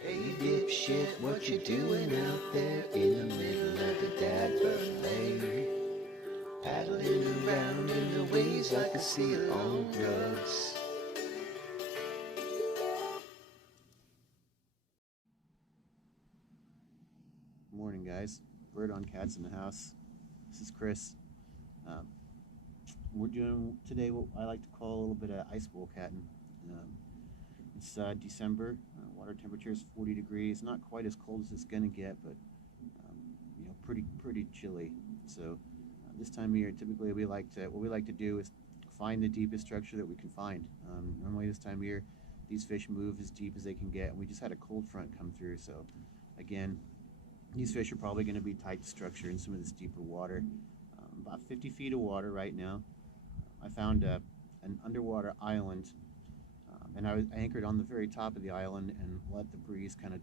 Hey dipshit, what you doing out there in the middle of the Dadburn Lake? Paddling around in the waves like a seal on drugs. Morning, guys. Bird on Cats in the house. This is Chris. We're doing today what I like to call a little bit of ice bowl catting. It's December. Water temperature is 40 degrees. Not quite as cold as it's gonna get, but pretty chilly. So this time of year, typically what we like to do is find the deepest structure that we can find. Normally this time of year, these fish move as deep as they can get, and we just had a cold front come through. So again, these fish are probably going to be tight structure in some of this deeper water. About 50 feet of water right now. I found an underwater island, and I was anchored on the very top of the island and let the breeze kind of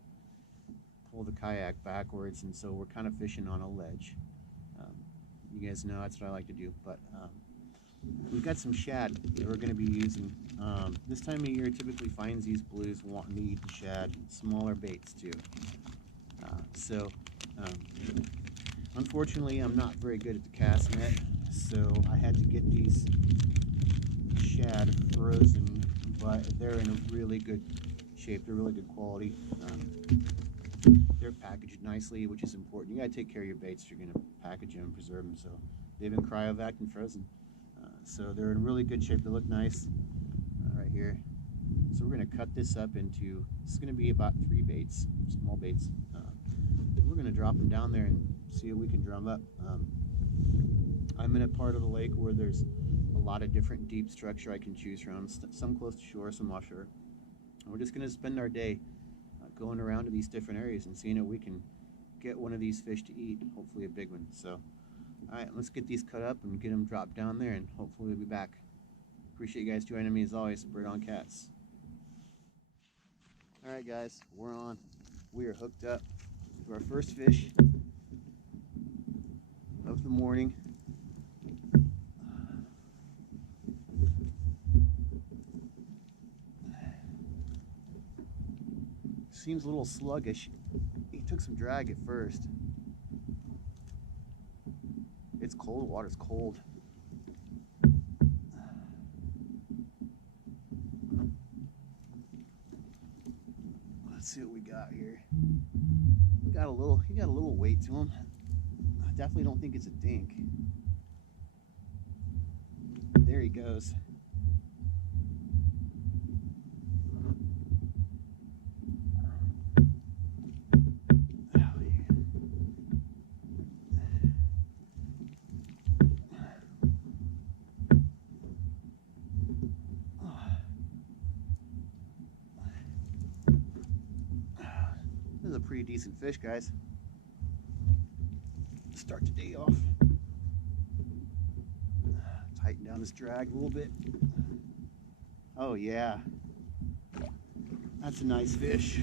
pull the kayak backwards, and so we're kind of fishing on a ledge. You guys know that's what I like to do, but we've got some shad that we're going to be using. This time of year typically finds these blues wanting to eat the shad, smaller baits too. Unfortunately, I'm not very good at the cast net, so I had to get these shad frozen, but they're in a really good shape. They're really good quality. They're packaged nicely, which is important. You gotta take care of your baits if you're gonna package them and preserve them. So they've been cryovac and frozen. So they're in really good shape. They look nice right here. So we're gonna cut this up into, it's gonna be about 3 baits, small baits. We're gonna drop them down there and see what we can drum up. I'm in a part of the lake where there's a lot of different deep structure I can choose from, some close to shore, some offshore. And we're just gonna spend our day going around to these different areas and seeing if we can get one of these fish to eat, hopefully a big one. So, all right, let's get these cut up and get them dropped down there, and hopefully we'll be back. Appreciate you guys joining me as always. Bird on Cats. All right, guys, we're on. We are hooked up to our first fish of the morning. Seems a little sluggish. He took some drag at first. It's cold, water's cold. Let's see what we got here. He got a little weight to him. I definitely don't think it's a dink. There he goes. This is a pretty decent fish, guys. Start the day off. Tighten down this drag a little bit. Oh yeah, that's a nice fish.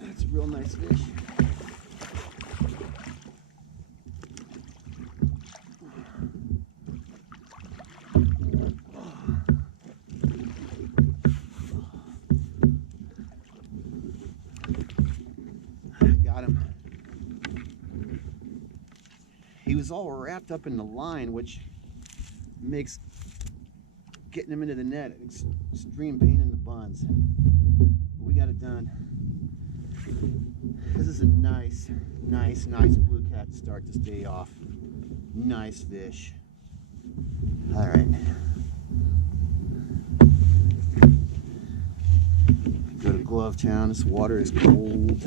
That's a real nice fish. Got him. He was all wrapped up in the line, which makes getting him into the net an extreme pain in the buns. We got it done. This is a nice blue cat to start this day off. Nice fish. All right. Go to Glovetown. This water is cold.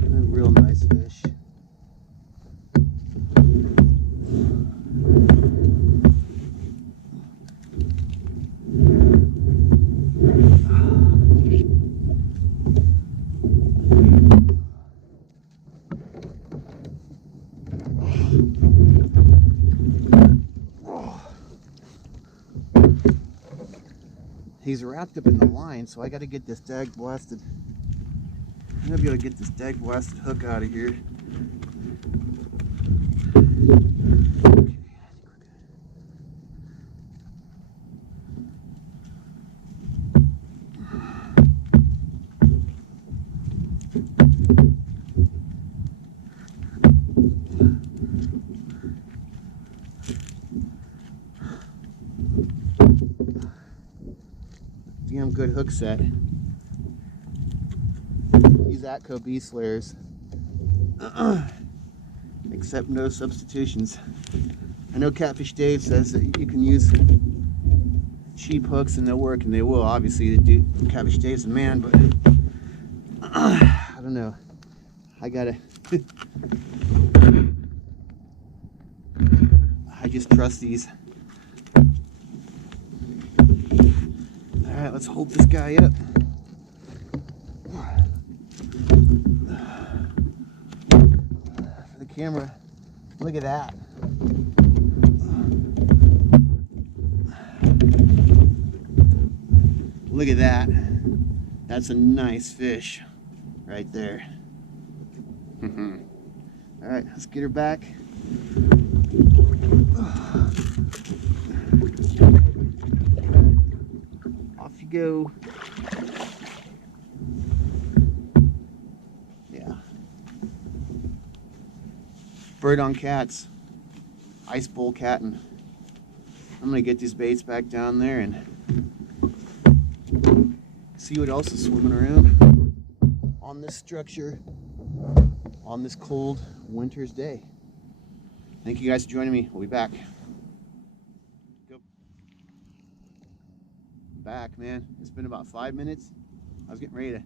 A real nice fish. he's wrapped up in the line, so I got to get this dag blasted. I'm gonna be able to get this dag blasted hook out of here. Damn good hook set. These Atco B slayers. Except no substitutions. I know Catfish Dave says that you can use cheap hooks and they'll work, and they will. Obviously, Catfish Dave's a man, but I don't know. I gotta. I just trust these. All right, let's hold this guy up. For the camera, look at that. Look at that. That's a nice fish right there. All right, let's get her back. Off you go. Yeah. Bird on cats. Ice bowl cattin. I'm gonna get these baits back down there and see what else is swimming around on this structure on this cold winter's day. Thank you guys for joining me. We'll be back. Go. Back, man. It's been about 5 minutes. I was getting ready to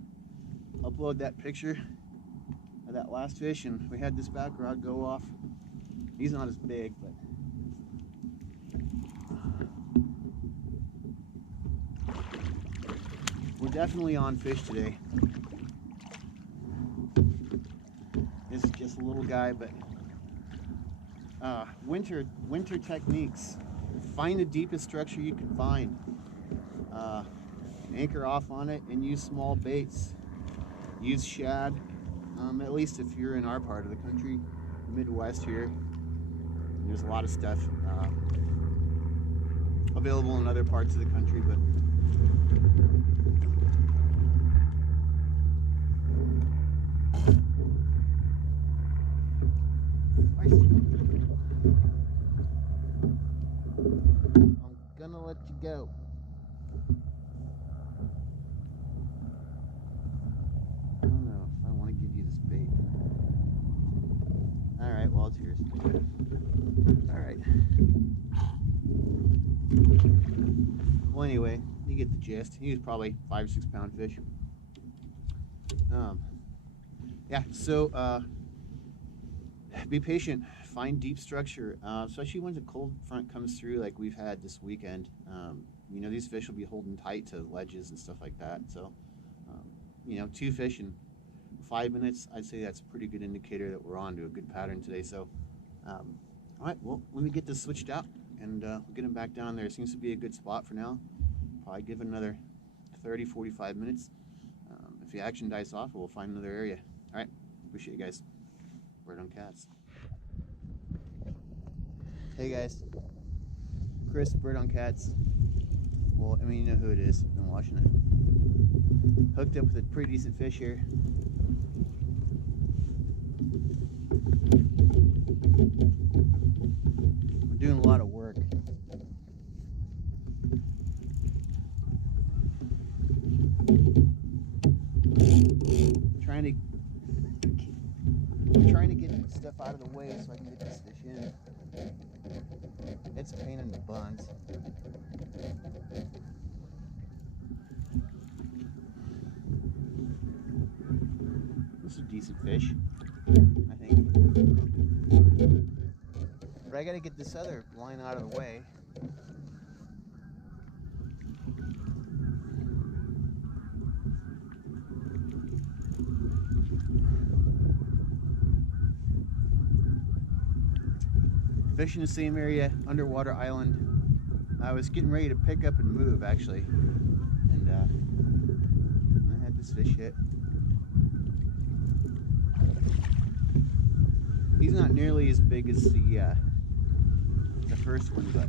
upload that picture of that last fish, and we had this back rod go off. He's not as big, but we're definitely on fish today. This is just a little guy, but winter techniques. Find the deepest structure you can find. Anchor off on it and use small baits. Use shad. At least if you're in our part of the country, Midwest here. There's a lot of stuff available in other parts of the country, but I'm gonna let you go. I don't know if I want to give you this bait. Alright, well, it's yours. Alright. Well, anyway, you get the gist. He was probably 5 or 6 pound fish. Yeah, so be patient. Find deep structure, especially when the cold front comes through like we've had this weekend. You know, these fish will be holding tight to ledges and stuff like that. So, you know, 2 fish in 5 minutes, I'd say that's a pretty good indicator that we're on to a good pattern today. So, all right, well, let me get this switched out and we'll get him back down there. It seems to be a good spot for now. Probably give it another 30, 45 minutes. If the action dies off, we'll find another area. All right, appreciate you guys. Bird on cats. Hey guys, Chris, Bird on Cats. Well, I mean, you know who it is. Been watching it. Hooked up with a pretty decent fish here. I'm doing a lot of work. Trying to get stuff out of the way so I can get this fish in. It's a pain in the buns. This is a decent fish, I think. But I gotta get this other line out of the way. Fishing the same area, underwater island. I was getting ready to pick up and move, actually. fish hit. He's not nearly as big as the first one, but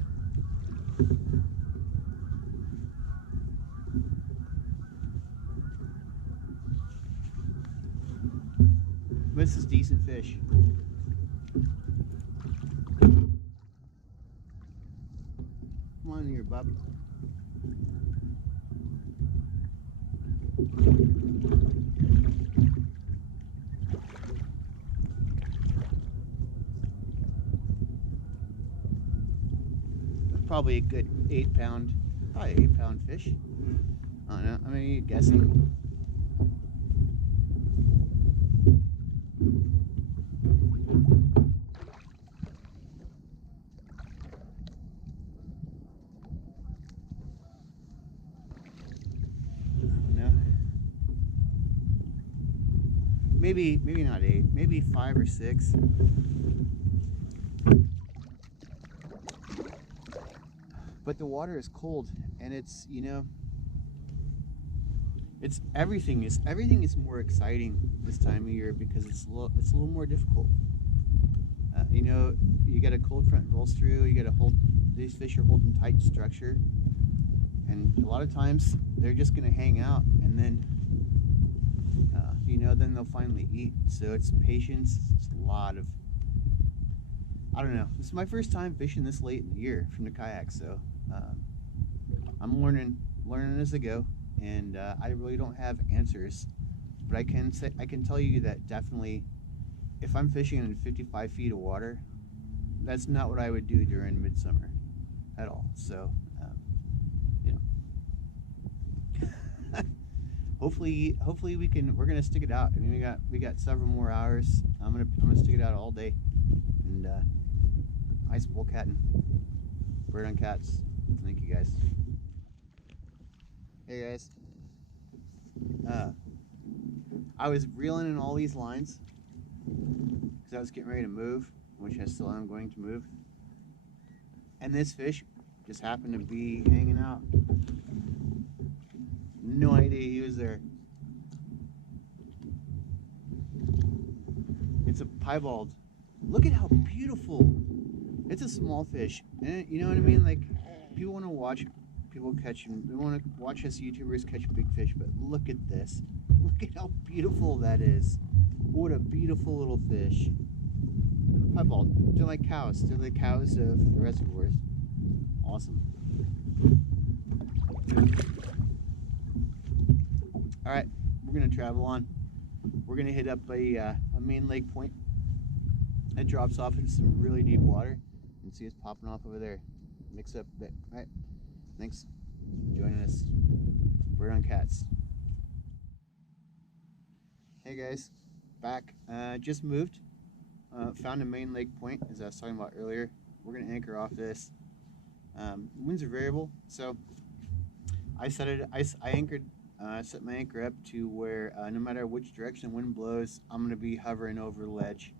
this is decent fish. Come on here, bub. Probably a good 8-pound, probably 8-pound fish. I don't know. I mean, guessing. No. Maybe not 8. Maybe 5 or 6. But the water is cold, and it's, you know, it's everything is more exciting this time of year because it's a little more difficult. You know, you got a cold front rolls through. You got to hold, these fish are holding tight structure, and a lot of times they're just going to hang out, and then you know, then they'll finally eat. So it's patience. It's a lot of, I don't know. This is my first time fishing this late in the year from the kayak, so I'm learning as I go, and I really don't have answers, but I can tell you that definitely, if I'm fishing in 55 feet of water, that's not what I would do during midsummer at all. So, you know, hopefully we're gonna stick it out. I mean, we got several more hours. I'm gonna stick it out all day, and ice bowl cattin', bird on cats. Thank you guys. Hey guys. I was reeling in all these lines because I was getting ready to move, which I still am going to move. And this fish just happened to be hanging out. No idea he was there. It's a piebald. Look at how beautiful. It's a small fish. And you know what I mean? Like, people want to watch people catch them. They want to watch us YouTubers catch big fish, but look at this. Look at how beautiful that is. What a beautiful little fish. Piebald. They're like cows. They're the cows of the reservoirs. Awesome. Alright, we're going to travel on. We're going to hit up a main lake point. It drops off into some really deep water. You can see it's popping off over there. Mix up a bit. Alright, thanks for joining us. Bird on cats. Hey guys, back. Just moved. Found a main lake point, as I was talking about earlier. We're going to anchor off this. Winds are variable, so I set my anchor up to where no matter which direction the wind blows, I'm going to be hovering over the ledge.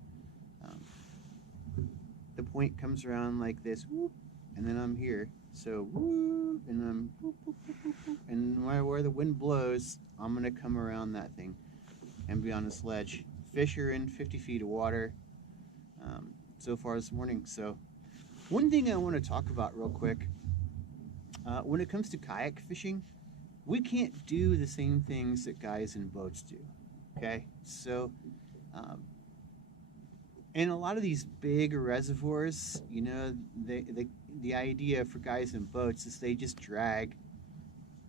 The point comes around like this, whoop, and then I'm here. So whoop, and I'm whoop, whoop, whoop, whoop, whoop. And no matter where the wind blows, I'm going to come around that thing and be on this ledge. Fish are in 50 feet of water so far this morning. So one thing I want to talk about real quick, when it comes to kayak fishing, we can't do the same things that guys in boats do, okay? So, in a lot of these big reservoirs, you know, the idea for guys in boats is they just drag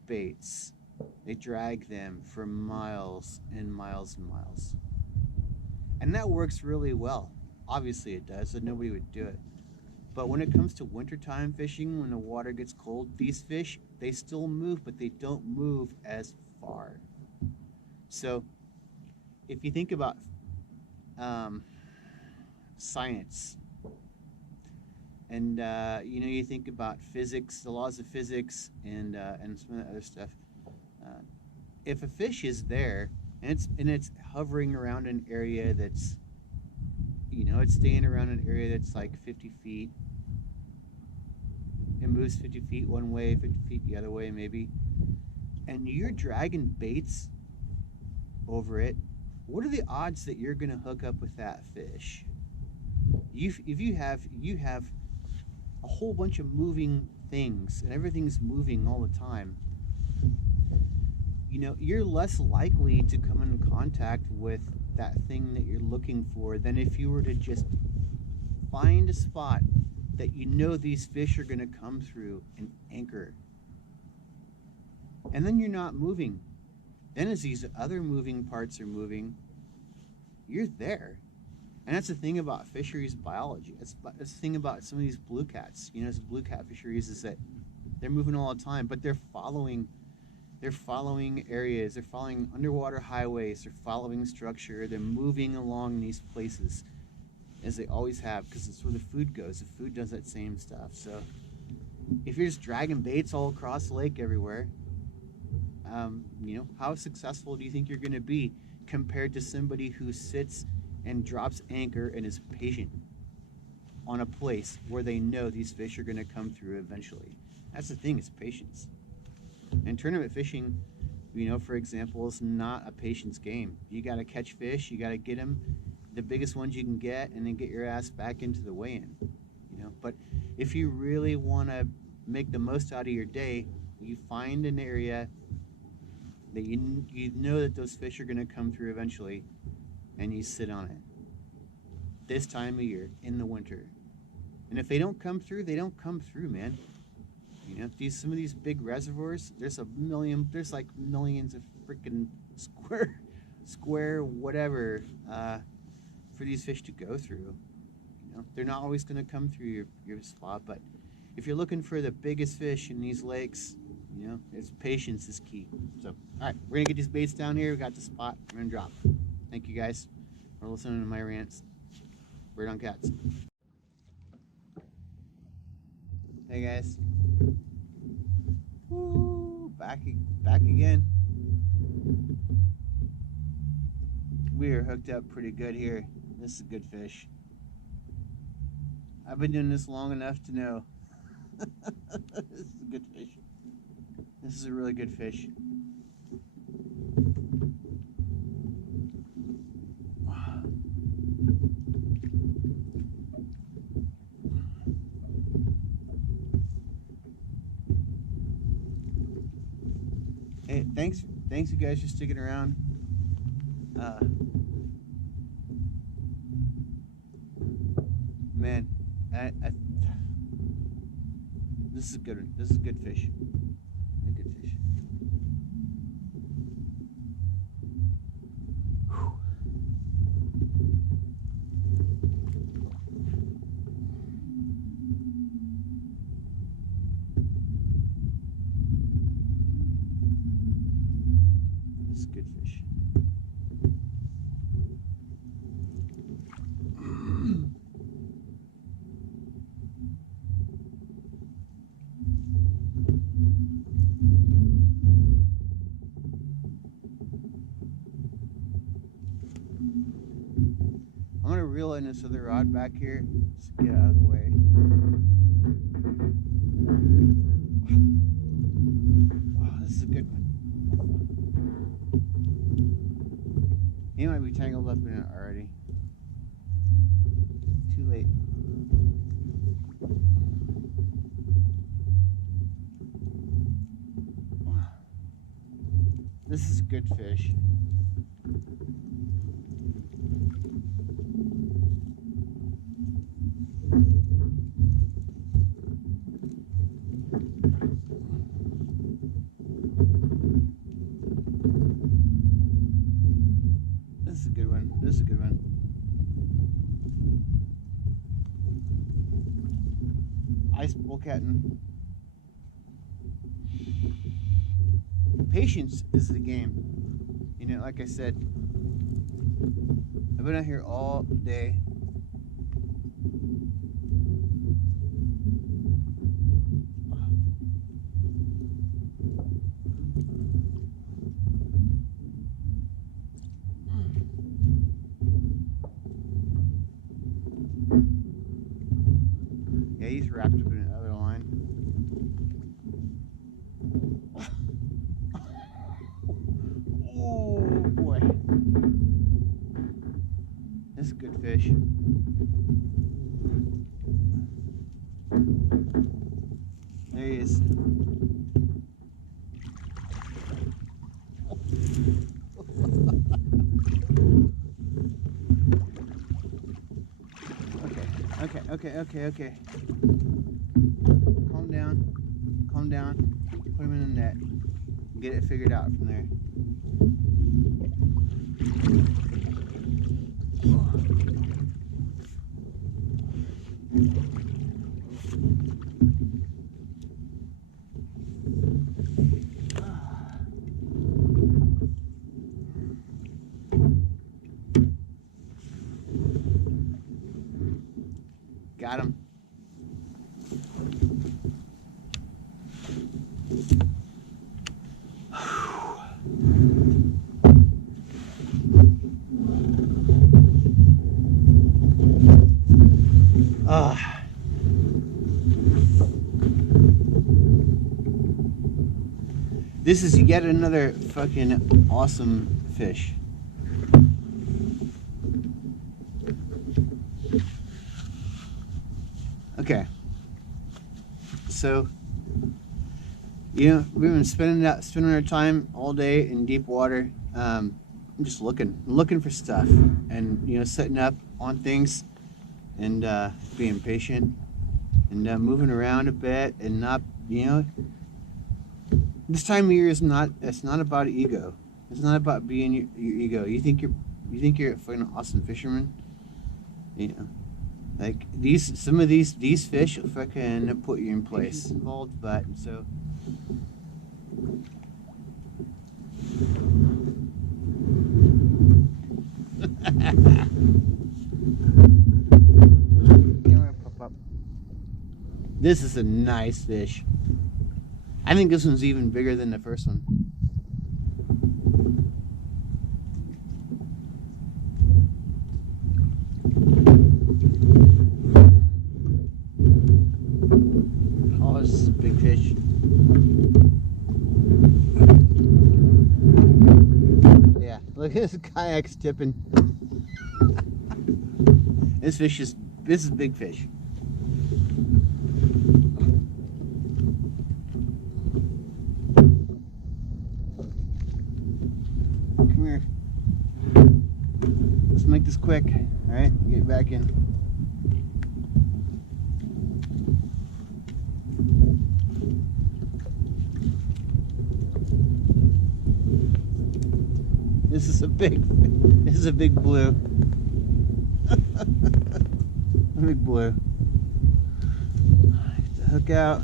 baits. They drag them for miles and miles and miles. And that works really well. Obviously it does, so nobody would do it. But when it comes to wintertime fishing, when the water gets cold, these fish, they still move, but they don't move as far. So if you think about science, and you know, you think about physics, the laws of physics, and some of the other stuff. If a fish is there and it's hovering around an area that's, you know, it's staying around an area that's like 50 feet. It moves 50 feet one way, 50 feet the other way, maybe. And you're dragging baits over it, what are the odds that you're going to hook up with that fish? If you have a whole bunch of moving things and everything's moving all the time, you're less likely to come in contact with that thing that you're looking for than if you were to just find a spot that these fish are going to come through and anchor. And then you're not moving. Then as these other moving parts are moving, you're there. And that's the thing about fisheries biology. That's the thing about some of these blue cats. These blue cat fisheries is that they're moving all the time, but they're following areas, they're following underwater highways, they're following structure, they're moving along these places as they always have, because it's where the food goes. The food does that same stuff. So if you're just dragging baits all across the lake everywhere, how successful do you think you're going to be compared to somebody who sits and drops anchor and is patient on a place where they know these fish are going to come through eventually? That's the thing, is patience. And tournament fishing, for example, is not a patience game. You got to catch fish, you got to get them, the biggest ones you can get, and then get your ass back into the weigh-in. But if you really want to make the most out of your day, you find an area that you know that those fish are going to come through eventually, and you sit on it. This time of year, in the winter. And if they don't come through, they don't come through, man. Some of these big reservoirs, there's like millions of freaking square whatever for these fish to go through. They're not always going to come through your spot, but if you're looking for the biggest fish in these lakes, it's patience is key. So, all right, we're gonna get these baits down here. We got the spot. We're gonna drop. Thank you guys for listening to my rants. Bird on Cats. Hey guys. Woo, back again. We are hooked up pretty good here. This is a good fish. I've been doing this long enough to know. This is a good fish. This is a really good fish. Hey, thanks you guys for sticking around. Man, this is a good one. This is a good fish. A good fish. Whew. This is a good fish. I'm gonna reel in this other rod back here. Just get out of the way. Oh, this is a good one. He might be tangled up in it already. Too late. This is a good fish. This is a good one. This is a good one. Ice bull cattin. Patience is the game. Like I said, I've been out here all day. Yeah, he's wrapped up in another line. Oh boy. This is a good fish. There he is. Okay. Calm down. Put him in the net. Get it figured out from there. Got him. This is yet another fucking awesome fish. Okay. So, we've been spending our time all day in deep water. I'm just looking for stuff, and setting up on things, and being patient, and moving around a bit, and not This time of year it's not about ego. It's not about being your ego. You think you're a fucking awesome fisherman. Like some of these fish will fucking put you in place. Involved, but so. This is a nice fish. I think this one's even bigger than the first one. Oh, this is a big fish. Yeah, look at this kayak's tipping. This is big fish. Come here. Let's make this quick. All right, get back in. This is a big blue. A big blue. Hook out.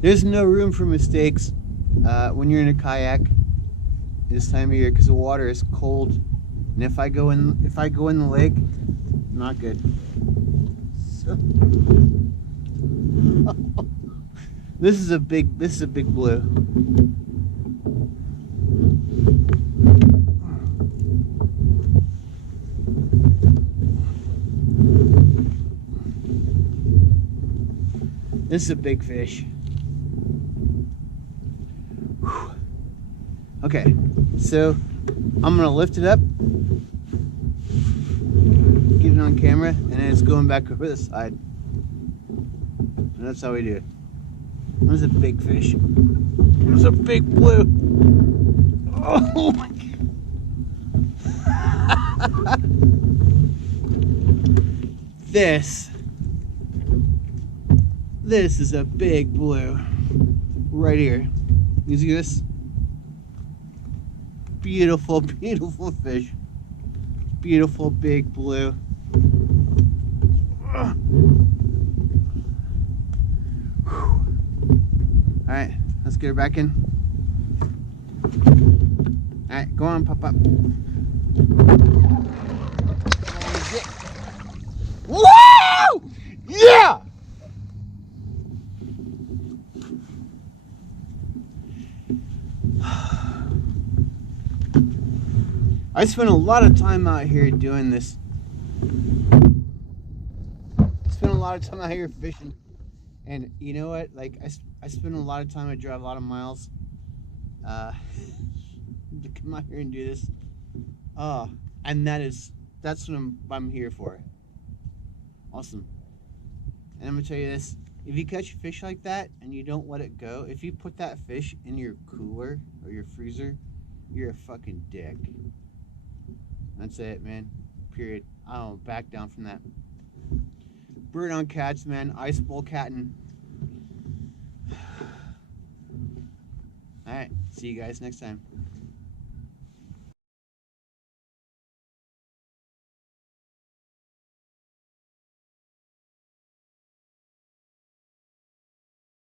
There's no room for mistakes when you're in a kayak this time of year, because the water is cold, and if I go in the lake, not good. So, this is a big blue. This is a big fish. Okay, so I'm gonna lift it up, get it on camera, and then it's going back over the side. And that's how we do it. There's a big fish. There's a big blue. Oh my God. This is a big blue right here. You see this? Beautiful, beautiful fish. Beautiful big blue. Alright, let's get her back in. Alright, go on, pop up. Woo! Yeah! I spent a lot of time out here doing this. Spent a lot of time out here fishing, and you know what? Like I spend a lot of time. I drive a lot of miles to come out here and do this. Oh, and that's what I'm here for. Awesome. And I'm gonna tell you this: if you catch a fish like that and you don't let it go, if you put that fish in your cooler or your freezer, you're a fucking dick. That's it, man. Period. I don't back down from that. Bird on cats, man. Ice bowl cattin. All right. See you guys next time.